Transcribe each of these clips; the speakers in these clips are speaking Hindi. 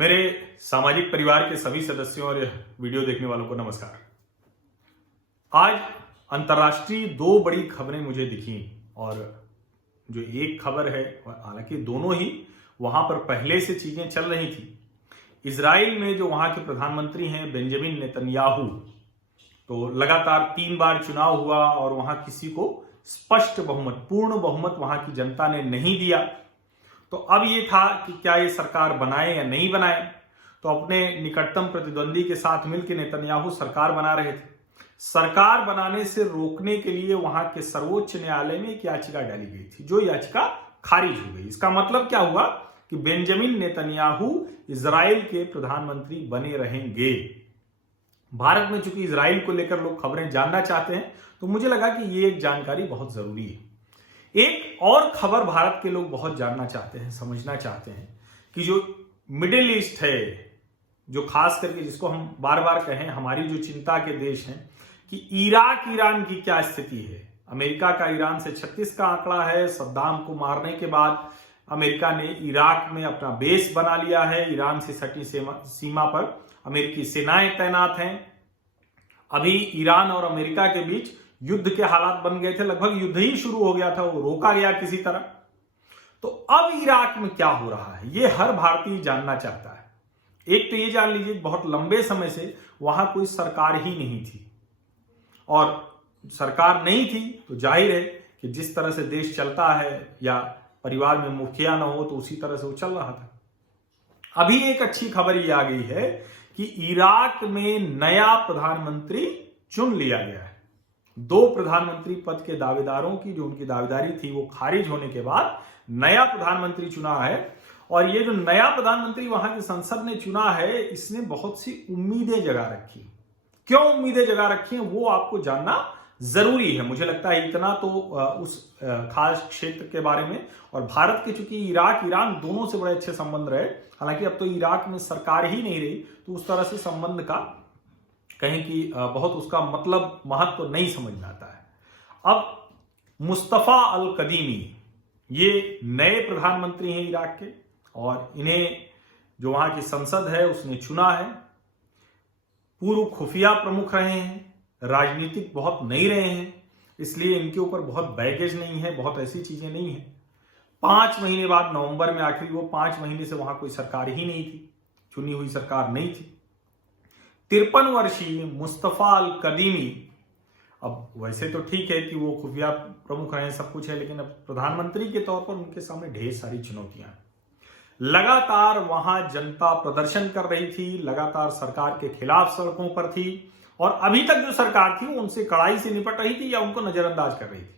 मेरे सामाजिक परिवार के सभी सदस्यों और वीडियो देखने वालों को नमस्कार। आज अंतर्राष्ट्रीय दो बड़ी खबरें मुझे दिखी और जो एक खबर है, हालांकि दोनों ही वहां पर पहले से चीजें चल रही थी। इजराइल में जो वहां के प्रधानमंत्री हैं बेंजामिन नेतन्याहू, तो लगातार 3 बार चुनाव हुआ और वहां किसी को स्पष्ट बहुमत, पूर्ण बहुमत वहां की जनता ने नहीं दिया। तो अब ये था कि क्या ये सरकार बनाए या नहीं बनाए। तो अपने निकटतम प्रतिद्वंदी के साथ मिलकर नेतन्याहू सरकार बना रहे थे। सरकार बनाने से रोकने के लिए वहां के सर्वोच्च न्यायालय में एक याचिका डाली गई थी, जो याचिका खारिज हो गई। इसका मतलब क्या हुआ कि बेंजामिन नेतन्याहू इजराइल के प्रधानमंत्री बने रहेंगे। भारत में चूंकि इजराइल को लेकर लोग खबरें जानना चाहते हैं, तो मुझे लगा कि ये एक जानकारी बहुत जरूरी है। एक और खबर भारत के लोग बहुत जानना चाहते हैं, समझना चाहते हैं कि जो मिडिल ईस्ट है, जो खास करके जिसको हम बार बार कहें हमारी जो चिंता के देश हैं, कि इराक ईरान की क्या स्थिति है। अमेरिका का ईरान से 36 का आंकड़ा है। सद्दाम को मारने के बाद अमेरिका ने इराक में अपना बेस बना लिया है। ईरान से सटी सीमा पर अमेरिकी सेनाएं तैनात हैं। अभी ईरान और अमेरिका के बीच युद्ध के हालात बन गए थे, लगभग युद्ध ही शुरू हो गया था, वो रोका गया किसी तरह। तो अब इराक में क्या हो रहा है, ये हर भारतीय जानना चाहता है। एक तो ये जान लीजिए, बहुत लंबे समय से वहां कोई सरकार ही नहीं थी, और सरकार नहीं थी तो जाहिर है कि जिस तरह से देश चलता है, या परिवार में मुखिया ना हो तो उसी तरह से वो चल रहा था। अभी एक अच्छी खबर ये आ गई है कि इराक में नया प्रधानमंत्री चुन लिया गया है। 2 प्रधानमंत्री पद के दावेदारों की जो उनकी दावेदारी थी वो खारिज होने के बाद नया प्रधानमंत्री चुना है। और ये जो नया प्रधानमंत्री वहां की संसद ने चुना है, इसने बहुत सी उम्मीदें जगा रखी। क्यों उम्मीदें जगा रखी हैं वो आपको जानना जरूरी है। मुझे लगता है इतना तो उस खास क्षेत्र के बारे में, और भारत के चूंकि इराक ईरान दोनों से बड़े अच्छे संबंध रहे, हालांकि अब तो इराक में सरकार ही नहीं रही, तो उस तरह से संबंध का कहें कि बहुत उसका मतलब महत्व नहीं समझ में आता है। अब मुस्तफा अल कदीमी ये नए प्रधानमंत्री हैं इराक के, और इन्हें जो वहां की संसद है उसने चुना है। पूर्व खुफिया प्रमुख रहे हैं, राजनीतिक बहुत नहीं रहे हैं, इसलिए इनके ऊपर बहुत बैगेज नहीं है, बहुत ऐसी चीजें नहीं है। 5 महीने बाद नवंबर में आखिर वो 5 महीने से वहां कोई सरकार ही नहीं थी, चुनी हुई सरकार नहीं थी। 53 वर्षीय मुस्तफा अल कदीमी, अब वैसे तो ठीक है कि वो खुफिया प्रमुख रहे, सब कुछ है, लेकिन अब प्रधानमंत्री के तौर पर उनके सामने ढेर सारी चुनौतियां हैं। लगातार वहां जनता प्रदर्शन कर रही थी, लगातार सरकार के खिलाफ सड़कों पर थी, और अभी तक जो सरकार थी वो उनसे कड़ाई से निपट रही थी या उनको नजरअंदाज कर रही थी।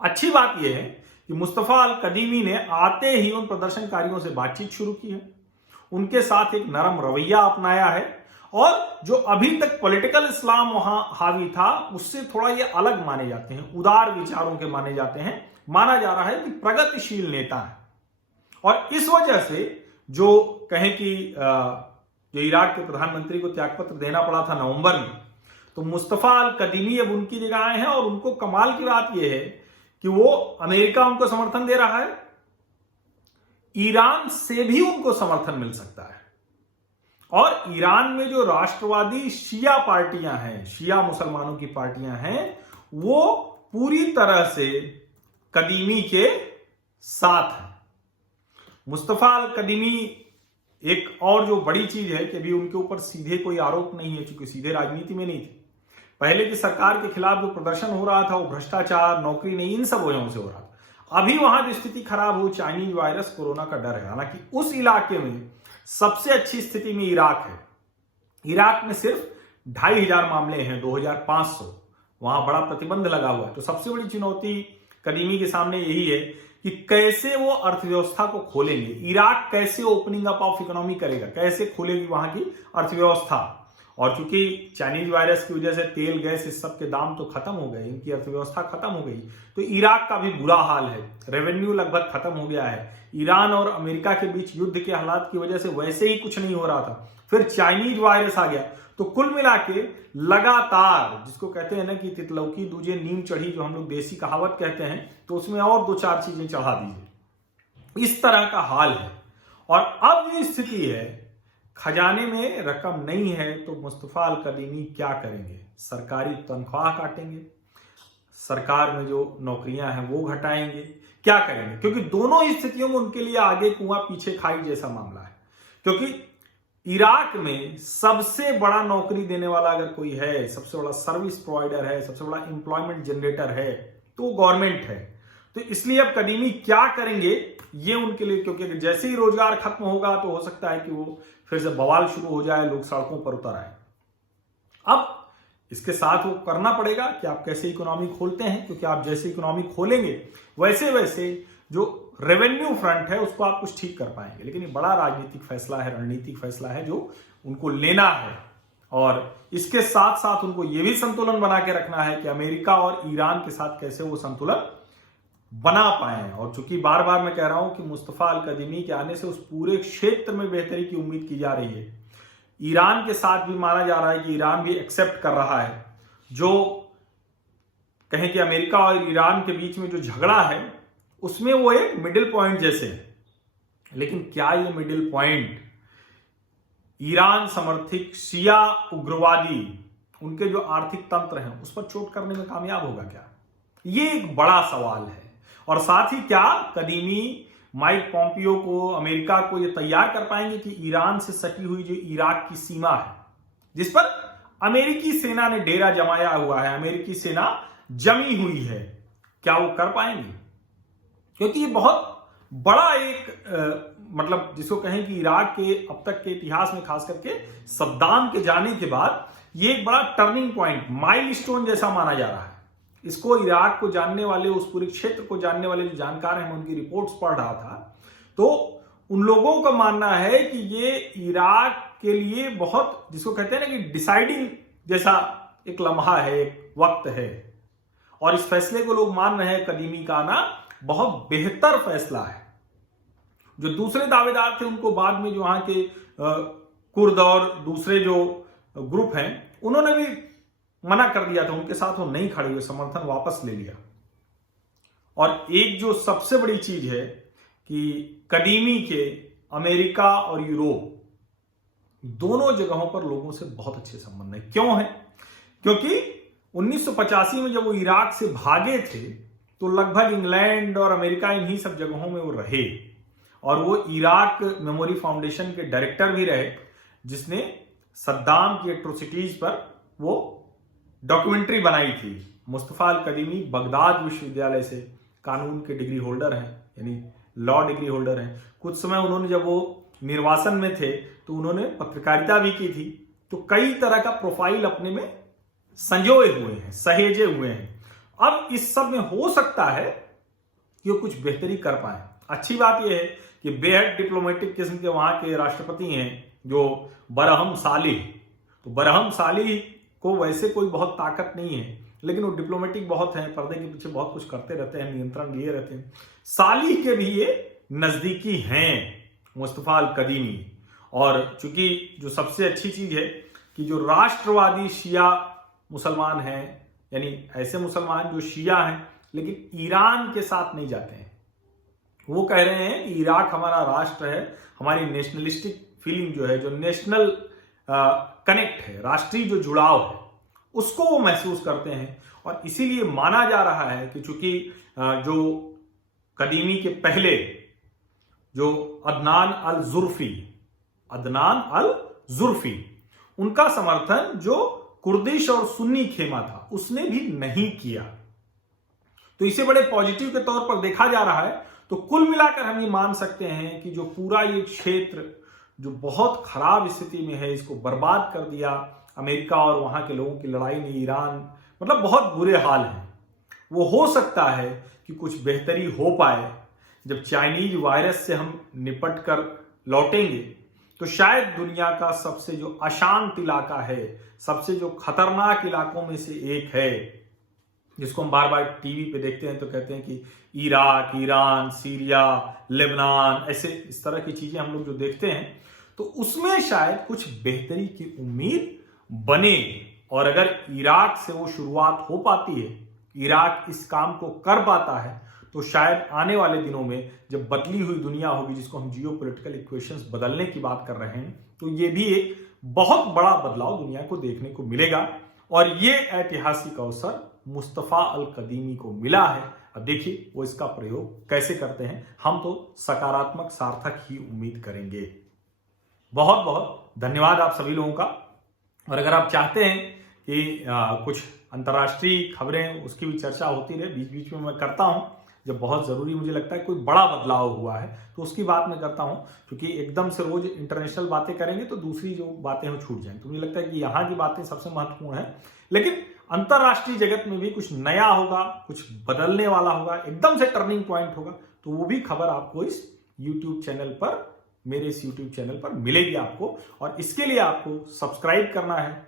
अच्छी बात यह है कि मुस्तफा अल कदीमी ने आते ही उन प्रदर्शनकारियों से बातचीत शुरू की है, उनके साथ एक नरम रवैया अपनाया है, और जो अभी तक पॉलिटिकल इस्लाम वहां हावी था उससे थोड़ा ये अलग माने जाते हैं, उदार विचारों के माने जाते हैं। माना जा रहा है कि प्रगतिशील नेता है, और इस वजह से जो कहें कि जो इराक के प्रधानमंत्री को त्यागपत्र देना पड़ा था नवंबर में, तो मुस्तफा अल कदीमी अब उनकी जगह आए हैं। और उनको कमाल की बात यह है कि वो अमेरिका उनको समर्थन दे रहा है, ईरान से भी उनको समर्थन मिल सकता है। और ईरान में जो राष्ट्रवादी शिया पार्टियां हैं, शिया मुसलमानों की पार्टियां हैं, वो पूरी तरह से कदीमी के साथ हैं। मुस्तफा अल कदीमी, एक और जो बड़ी चीज है कि अभी उनके ऊपर सीधे कोई आरोप नहीं है, चूंकि सीधे राजनीति में नहीं थे। पहले की सरकार के खिलाफ जो प्रदर्शन हो रहा था वो भ्रष्टाचार, नौकरी नहीं, इन सब वजहों से हो रहा था। अभी वहां जो स्थिति खराब हो, चाइनीज वायरस, कोरोना का डर है। हालांकि उस इलाके में सबसे अच्छी स्थिति में इराक है। इराक में सिर्फ 2500 मामले हैं, 2500, वहां बड़ा प्रतिबंध लगा हुआ है। तो सबसे बड़ी चुनौती कदीमी के सामने यही है कि कैसे वो अर्थव्यवस्था को खोलेंगे। इराक कैसे ओपनिंग अप ऑफ इकोनॉमी करेगा, कैसे खोलेगी वहां की अर्थव्यवस्था। और चूंकि चाइनीज वायरस की वजह से तेल, गैस, इस सब के दाम तो खत्म हो गए, इनकी अर्थव्यवस्था खत्म हो गई, तो इराक का भी बुरा हाल है। रेवेन्यू लगभग खत्म हो गया है। ईरान और अमेरिका के बीच युद्ध के हालात की वजह से वैसे ही कुछ नहीं हो रहा था, फिर चाइनीज वायरस आ गया। तो कुल मिला के लगातार, जिसको कहते हैं ना कि तितलौकी दूजे नीम चढ़ी, जो हम लोग देसी कहावत कहते हैं, तो उसमें और 2-4 चीजें चढ़ा दीजिए, इस तरह का हाल है। और अब ये स्थिति है, खजाने में रकम नहीं है तो मुस्तफा अल कदीमी क्या करेंगे? सरकारी तनख्वाह काटेंगे, सरकार में जो नौकरियां हैं वो घटाएंगे, क्या करेंगे? क्योंकि दोनों ही स्थितियों में उनके लिए आगे कुआं पीछे खाई जैसा मामला है। क्योंकि इराक में सबसे बड़ा नौकरी देने वाला अगर कोई है, सबसे बड़ा सर्विस प्रोवाइडर है, सबसे बड़ा एम्प्लॉयमेंट जनरेटर है, तो गवर्नमेंट है। तो इसलिए अब कदीमी क्या करेंगे ये उनके लिए, क्योंकि जैसे ही रोजगार खत्म होगा तो हो सकता है कि वो फिर से बवाल शुरू हो जाए, लोग सड़कों पर उतर आए। अब इसके साथ वो करना पड़ेगा कि आप कैसे इकोनॉमी खोलते हैं, क्योंकि आप जैसे इकोनॉमी खोलेंगे वैसे वैसे जो रेवेन्यू फ्रंट है उसको आप कुछ ठीक कर पाएंगे। लेकिन ये बड़ा राजनीतिक फैसला है, रणनीतिक फैसला है जो उनको लेना है। और इसके साथ साथ उनको ये भी संतुलन बना के रखना है कि अमेरिका और ईरान के साथ कैसे वो संतुलन बना पाए। और चूंकि बार बार मैं कह रहा हूं कि मुस्तफा अल कदीमी के आने से उस पूरे क्षेत्र में बेहतरी की उम्मीद की जा रही है। ईरान के साथ भी माना जा रहा है कि ईरान भी एक्सेप्ट कर रहा है, जो कहें कि अमेरिका और ईरान के बीच में जो झगड़ा है उसमें वो एक मिडिल पॉइंट जैसे है। लेकिन क्या ये मिडिल पॉइंट ईरान समर्थित शिया उग्रवादी उनके जो आर्थिक तंत्र हैं उस पर चोट करने में कामयाब होगा क्या? ये एक बड़ा सवाल है। और साथ ही क्या कदीमी माइक पॉम्पियो को, अमेरिका को ये तैयार कर पाएंगे कि ईरान से सटी हुई जो इराक की सीमा है, जिस पर अमेरिकी सेना ने डेरा जमाया हुआ है, अमेरिकी सेना जमी हुई है, क्या वो कर पाएंगे? क्योंकि ये बहुत बड़ा एक मतलब जिसको कहें कि इराक के अब तक के इतिहास में खास करके सद्दाम के जाने के बाद ये एक बड़ा टर्निंग पॉइंट, माइलस्टोन जैसा माना जा रहा है। इसको इराक को जानने वाले, उस पूरे क्षेत्र को जानने वाले जो जानकार हैं, मैं उनकी रिपोर्ट्स पढ़ रहा था, तो उन लोगों का मानना है कि ये इराक के लिए बहुत, जिसको कहते हैं ना कि डिसाइडिंग जैसा एक लम्हा है, एक वक्त है। और इस फैसले को लोग मान रहे हैं कदीमी का आना बहुत बेहतर फैसला है। जो दूसरे दावेदार थे उनको बाद में जो वहां के कुर्द और दूसरे जो ग्रुप हैं उन्होंने भी मना कर दिया था, उनके साथ वो नहीं खड़े हुए, समर्थन वापस ले लिया। और एक जो सबसे बड़ी चीज है कि कदीमी के अमेरिका और यूरोप दोनों जगहों पर लोगों से बहुत अच्छे संबंध है। क्यों है? क्योंकि 1985 में जब वो इराक से भागे थे तो लगभग इंग्लैंड और अमेरिका इन्हीं सब जगहों में वो रहे। और वो इराक मेमोरी फाउंडेशन के डायरेक्टर भी रहे, जिसने सद्दाम की एट्रोसिटीज पर वो डॉक्यूमेंट्री बनाई थी। मुस्तफा अल कदीमी बगदाद विश्वविद्यालय से कानून के डिग्री होल्डर हैं, यानी लॉ डिग्री होल्डर हैं। कुछ समय उन्होंने, जब वो निर्वासन में थे तो उन्होंने पत्रकारिता भी की थी। तो कई तरह का प्रोफाइल अपने में संजोए हुए हैं, सहेजे हुए हैं। अब इस सब में हो सकता है कि वो कुछ बेहतरी कर पाए। अच्छी बात यह है कि बेहद डिप्लोमेटिक किस्म के वहां के राष्ट्रपति हैं जो बरहम सालिह। तो बरहम सालिह को वैसे कोई बहुत ताकत नहीं है, लेकिन वो डिप्लोमेटिक बहुत हैं, पर्दे के पीछे बहुत कुछ करते रहते हैं, नियंत्रण लिए रहते हैं। सालिह के भी ये नजदीकी हैं मुस्तफा अल कदीमी। और चूंकि जो सबसे अच्छी चीज है कि जो राष्ट्रवादी शिया मुसलमान हैं, यानी ऐसे मुसलमान जो शिया हैं लेकिन ईरान के साथ नहीं जाते हैं, वो कह रहे हैं कि इराक हमारा राष्ट्र है, हमारी नेशनलिस्टिक फीलिंग जो है, जो नेशनल कनेक्ट है, राष्ट्रीय जो जुड़ाव है, उसको वो महसूस करते हैं। और इसीलिए माना जा रहा है कि चूंकि जो कदीमी के पहले जो अदनान अल जुर्फी उनका समर्थन जो कुर्दिश और सुन्नी खेमा था उसने भी नहीं किया। तो इसे बड़े पॉजिटिव के तौर पर देखा जा रहा है। तो कुल मिलाकर हम ये मान सकते हैं कि जो पूरा ये क्षेत्र जो बहुत खराब स्थिति में है, इसको बर्बाद कर दिया अमेरिका और वहां के लोगों की लड़ाई ने, ईरान, मतलब बहुत बुरे हाल हैं। वो हो सकता है कि कुछ बेहतरी हो पाए। जब चाइनीज वायरस से हम निपट कर लौटेंगे तो शायद दुनिया का सबसे जो अशांत इलाका है, सबसे जो खतरनाक इलाकों में से एक है, जिसको हम बार बार टीवी पे देखते हैं तो कहते हैं कि इराक, ईरान, सीरिया, लेबनान, ऐसे इस तरह की चीजें हम लोग जो देखते हैं, तो उसमें शायद कुछ बेहतरी की उम्मीद बने। और अगर इराक से वो शुरुआत हो पाती है, इराक इस काम को कर पाता है, तो शायद आने वाले दिनों में जब बदली हुई दुनिया होगी, जिसको हम जियो पॉलिटिकल इक्वेशंस बदलने की बात कर रहे हैं, तो ये भी एक बहुत बड़ा बदलाव दुनिया को देखने को मिलेगा। और ये ऐतिहासिक अवसर मुस्तफा अल कदीमी को मिला है। अब देखिए वो इसका प्रयोग कैसे करते हैं। हम तो सकारात्मक सार्थक ही उम्मीद करेंगे। बहुत बहुत धन्यवाद आप सभी लोगों का। और अगर आप चाहते हैं कि कुछ अंतर्राष्ट्रीय खबरें उसकी भी चर्चा होती रहे, बीच बीच में मैं करता हूं जब बहुत जरूरी मुझे लगता है कोई बड़ा बदलाव हुआ है तो उसकी बात मैं करता हूं, क्योंकि एकदम से रोज इंटरनेशनल बातें करेंगे तो दूसरी जो बातें हैं छूट जाएंगी। तो मुझे लगता है कि यहाँ की बातें सबसे महत्वपूर्ण है, लेकिन अंतर्राष्ट्रीय जगत में भी कुछ नया होगा, कुछ बदलने वाला होगा, एकदम से टर्निंग पॉइंट होगा, तो वो भी खबर आपको इस यूट्यूब चैनल पर, मेरे इस यूट्यूब चैनल पर मिलेगी आपको। और इसके लिए आपको सब्सक्राइब करना है,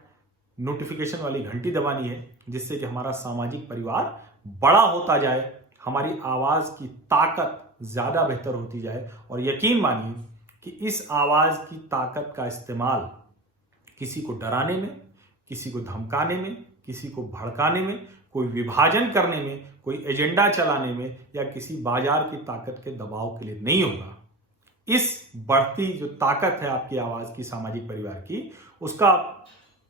नोटिफिकेशन वाली घंटी दबानी है, जिससे कि हमारा सामाजिक परिवार बड़ा होता जाए, हमारी आवाज की ताकत ज्यादा बेहतर होती जाए। और यकीन मानिए कि इस आवाज की ताकत का इस्तेमाल किसी को डराने में, किसी को धमकाने में, किसी को भड़काने में, कोई विभाजन करने में, कोई एजेंडा चलाने में या किसी बाजार की ताकत के दबाव के लिए नहीं होगा। इस बढ़ती जो ताकत है आपकी आवाज की, सामाजिक परिवार की, उसका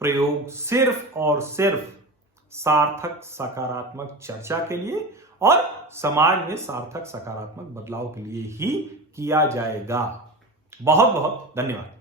प्रयोग सिर्फ और सिर्फ सार्थक सकारात्मक चर्चा के लिए और समाज में सार्थक सकारात्मक बदलाव के लिए ही किया जाएगा। बहुत बहुत धन्यवाद।